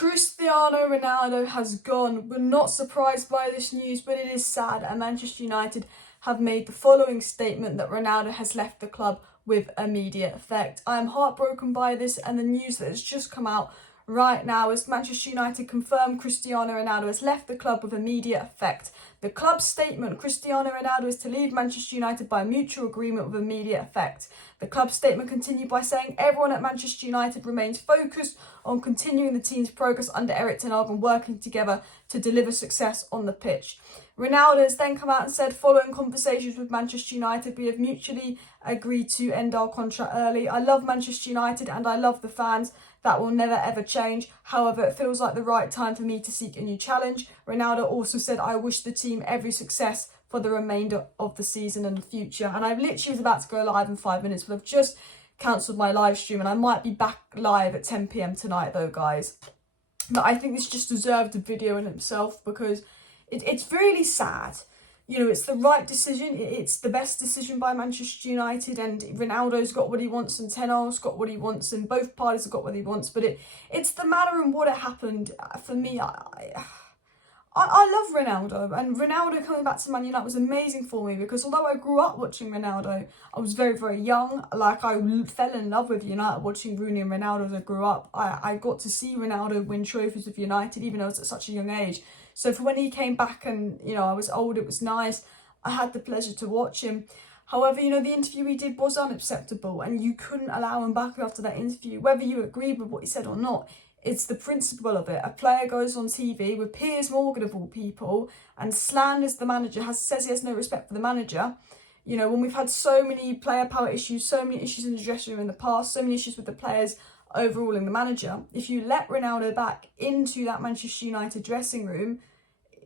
Cristiano Ronaldo has gone. We're not surprised by this news, but it is sad, and Manchester United have made the following statement that Ronaldo has left the club with immediate effect. I am heartbroken by this, and the news that has just come out right now is Manchester United confirm Cristiano Ronaldo has left the club with immediate effect. The club's statement, Cristiano Ronaldo is to leave Manchester United by mutual agreement with immediate effect. The club's statement continued by saying everyone at Manchester United remains focused on continuing the team's progress under Erik ten Hag and working together to deliver success on the pitch. Ronaldo has then come out and said, following conversations with Manchester United, we have mutually agreed to end our contract early. I love Manchester United and I love the fans. That will never ever change. However, it feels like the right time for me to seek a new challenge. Ronaldo also said, I wish the team every success for the remainder of the season and the future. And I literally was about to go live in 5 minutes, but I've just cancelled my live stream and I might be back live at 10 p.m. tonight though, guys. But I think this just deserved a video in itself because it's really sad. You know, it's the right decision. It's the best decision by Manchester United, and Ronaldo's got what he wants and ten Hag's got what he wants, and both parties have got what he wants. But it's the manner and what it happened. For me, I love Ronaldo, and Ronaldo coming back to Man United was amazing for me because although I grew up watching Ronaldo, I was very, very young. Like, I fell in love with United watching Rooney and Ronaldo as I grew up. I got to see Ronaldo win trophies with United, even though I was at such a young age. So for when he came back and, you know, I was old, it was nice. I had the pleasure to watch him. However, you know, the interview he did was unacceptable and you couldn't allow him back after that interview, whether you agreed with what he said or not. It's the principle of it. A player goes on TV with Piers Morgan of all people and slanders the manager, says he has no respect for the manager. You know, when we've had so many player power issues, so many issues in the dressing room in the past, so many issues with the players overruling the manager, if you let Ronaldo back into that Manchester United dressing room,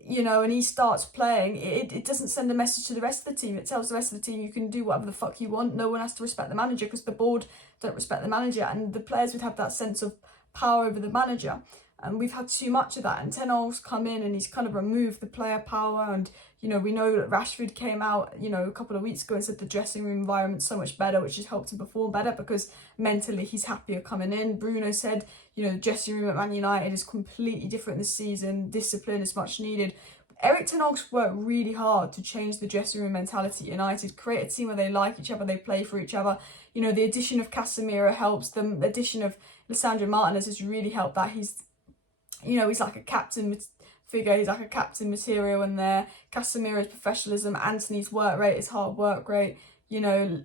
you know, and he starts playing, it doesn't send a message to the rest of the team. It tells the rest of the team you can do whatever the fuck you want. No one has to respect the manager because the board don't respect the manager, and the players would have that sense of power over the manager. And we've had too much of that, and ten Hag's come in and he's kind of removed the player power. And you know, we know that Rashford came out, you know, a couple of weeks ago and said the dressing room environment's so much better, which has helped him perform better because mentally he's happier coming in. Bruno said, you know, the dressing room at Man United is completely different this season. Discipline is much needed. Erik ten Hag's worked really hard to change the dressing room mentality at United, create a team where they like each other, they play for each other. You know, the addition of Casemiro helps them. The addition of Lisandro Martinez has really helped that. He's, you know, he's like a captain figure. He's like a captain material in there. Casemiro's professionalism, Anthony's work rate, his hard work rate. You know,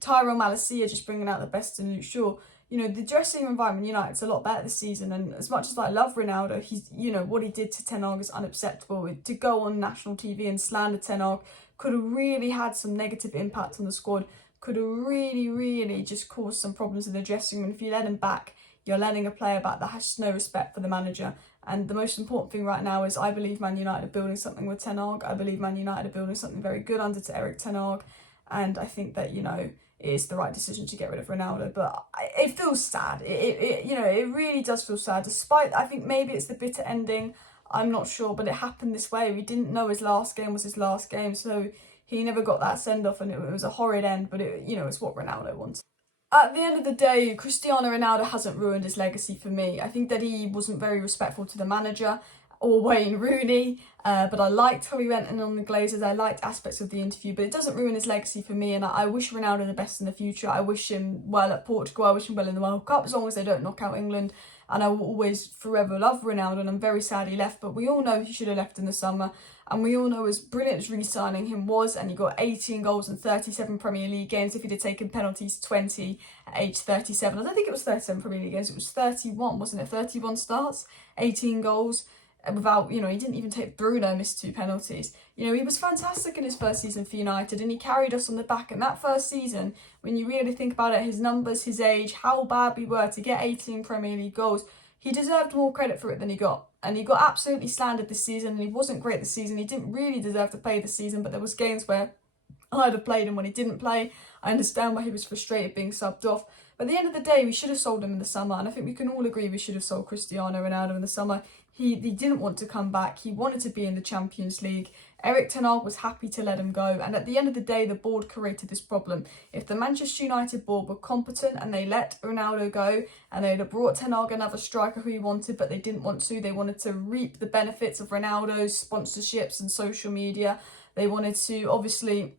Tyrone Malacia just bringing out the best in Luke Shaw. You know, the dressing room environment in United's a lot better this season. And as much as I love Ronaldo, he's, you know, what he did to ten Hag is unacceptable. To go on national TV and slander ten Hag could have really had some negative impact on the squad. Could have really, really just caused some problems in the dressing room. If you let him back, you're letting a player back that has no respect for the manager. And the most important thing right now is I believe Man United are building something with ten Hag. I believe Man United are building something very good under Erik ten Hag. And I think that, you know, it is the right decision to get rid of Ronaldo. But it feels sad. You know, it really does feel sad. Despite, I think maybe it's the bitter ending. I'm not sure, but it happened this way. We didn't know his last game was his last game. So he never got that send-off and it was a horrid end. But, you know, it's what Ronaldo wants. At the end of the day, Cristiano Ronaldo hasn't ruined his legacy for me. I think that he wasn't very respectful to the manager or Wayne Rooney, but I liked how he went in on the Glazers. I liked aspects of the interview, but it doesn't ruin his legacy for me, and I wish Ronaldo the best in the future. I wish him well at Portugal. I wish him well in the World Cup, as long as they don't knock out England, and I will always forever love Ronaldo, and I'm very sad he left, but we all know he should have left in the summer, and we all know as brilliant as re-signing him was, and he got 18 goals in 37 Premier League games. If he'd have taken penalties 20 at age 37, I don't think it was 37 Premier League games, it was 31, wasn't it? 31 starts, 18 goals. Without, you know, he didn't even take Bruno, missed 2 penalties. You know, he was fantastic in his first season for United and he carried us on the back. And that first season, when you really think about it, his numbers, his age, how bad we were to get 18 Premier League goals, he deserved more credit for it than he got. And he got absolutely slandered this season and he wasn't great this season. He didn't really deserve to play this season, but there was games where I'd have played him when he didn't play. I understand why he was frustrated being subbed off. But at the end of the day, we should have sold him in the summer, and I think we can all agree we should have sold Cristiano Ronaldo in the summer. He didn't want to come back. He wanted to be in the Champions League. Erik ten Hag was happy to let him go, and at the end of the day, the board created this problem. If the Manchester United board were competent and they let Ronaldo go, and they'd have brought ten Hag another striker who he wanted, but they didn't want to. They wanted to reap the benefits of Ronaldo's sponsorships and social media. They wanted to obviously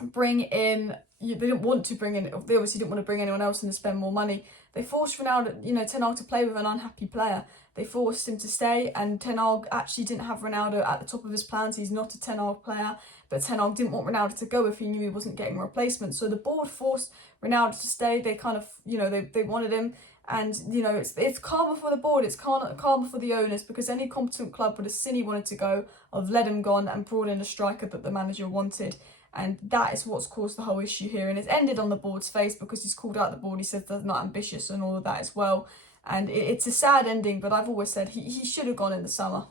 bring in. They didn't want to bring in. They obviously didn't want to bring anyone else in to spend more money. They forced Ronaldo, ten Hag to play with an unhappy player. They forced him to stay, and ten Hag actually didn't have Ronaldo at the top of his plans. He's not a ten Hag player, but ten Hag didn't want Ronaldo to go if he knew he wasn't getting a replacement. So the board forced Ronaldo to stay. They kind of, they wanted him, and it's karma for the board. It's karma for the owners, because any competent club would have seen he wanted to go, have let him gone, and brought in a striker that the manager wanted. And that is what's caused the whole issue here. And it's ended on the board's face, because he's called out the board. He said they're not ambitious and all of that as well. And it's a sad ending, but I've always said he should have gone in the summer.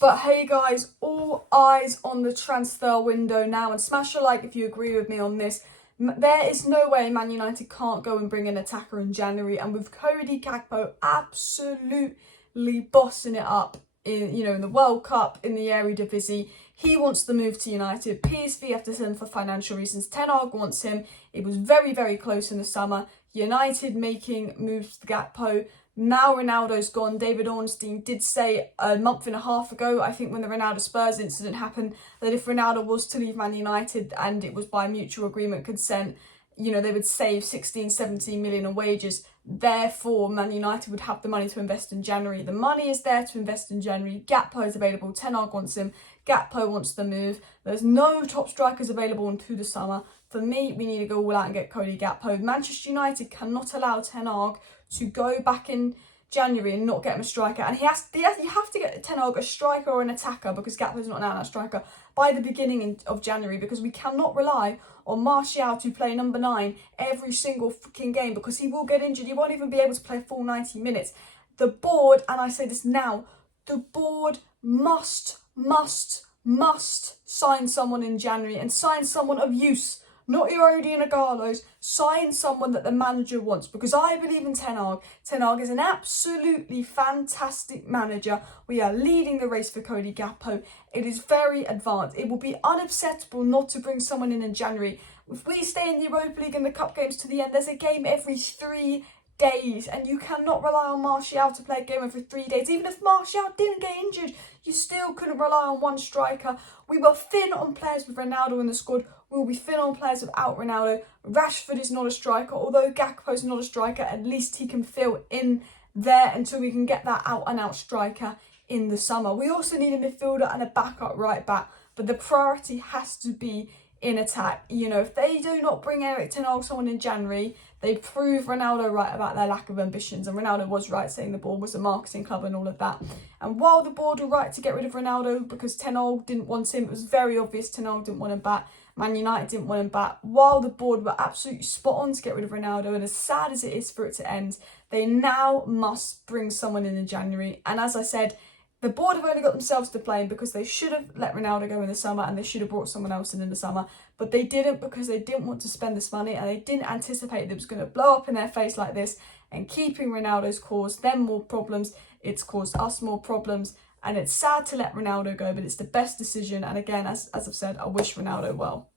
But hey guys, all eyes on the transfer window now. And smash a like if you agree with me on this. There is no way Man United can't go and bring an attacker in January. And with Cody Gakpo absolutely bossing it up in the World Cup, in the Eredivisie, he wants to move to United. PSV have to send him for financial reasons. Ten Hag wants him. It was very, very close in the summer. United making moves to Gakpo. Now Ronaldo's gone. David Ornstein did say a month and a half ago, I think when the Ronaldo Spurs incident happened, that if Ronaldo was to leave Man United and it was by mutual agreement, consent, they would save 16, 17 million in wages. Therefore, Man United would have the money to invest in January. The money is there to invest in January. Gakpo is available. Ten Hag wants him. Gakpo wants the move. There's no top strikers available into the summer. For me, we need to go all out and get Cody Gakpo. Manchester United cannot allow Ten Hag to go back in January and not get him a striker. And you have to get Ten Hag a striker or an attacker, because Gakpo's not an out-and-out striker, by the beginning of January, because we cannot rely on Martial to play number 9 every single freaking game, because he will get injured. He won't even be able to play full 90 minutes. The board, and I say this now, the board must sign someone in January, and sign someone of use. Not your Odion Agalos, sign someone that the manager wants, because I believe in Ten Hag. Ten Hag is an absolutely fantastic manager. We are leading the race for Cody Gakpo. It is very advanced. It will be unacceptable not to bring someone in January. If we stay in the Europa League and the cup games to the end, there's a game every 3 days, and you cannot rely on Martial to play a game every 3 days. Even if Martial didn't get injured, you still couldn't rely on one striker. We were thin on players with Ronaldo in the squad. We will be thin on players without Ronaldo. Rashford is not a striker. Although Gakpo is not a striker, at least he can fill in there until we can get that out-and-out striker in the summer. We also need a midfielder and a backup right back, but the priority has to be in attack. If they do not bring Erik ten Hag someone in January, they prove Ronaldo right about their lack of ambitions. And Ronaldo was right saying the board was a marketing club and all of that. And while the board were right to get rid of Ronaldo because Ten Hag didn't want him, it was very obvious Ten Hag didn't want him back. Man United didn't want him back. While the board were absolutely spot on to get rid of Ronaldo, and as sad as it is for it to end, they now must bring someone in January. And as I said, the board have only got themselves to blame, because they should have let Ronaldo go in the summer and they should have brought someone else in the summer. But they didn't, because they didn't want to spend this money, and they didn't anticipate that it was going to blow up in their face like this. And keeping Ronaldo's caused them more problems. It's caused us more problems. And it's sad to let Ronaldo go, but it's the best decision. And again, as I've said, I wish Ronaldo well.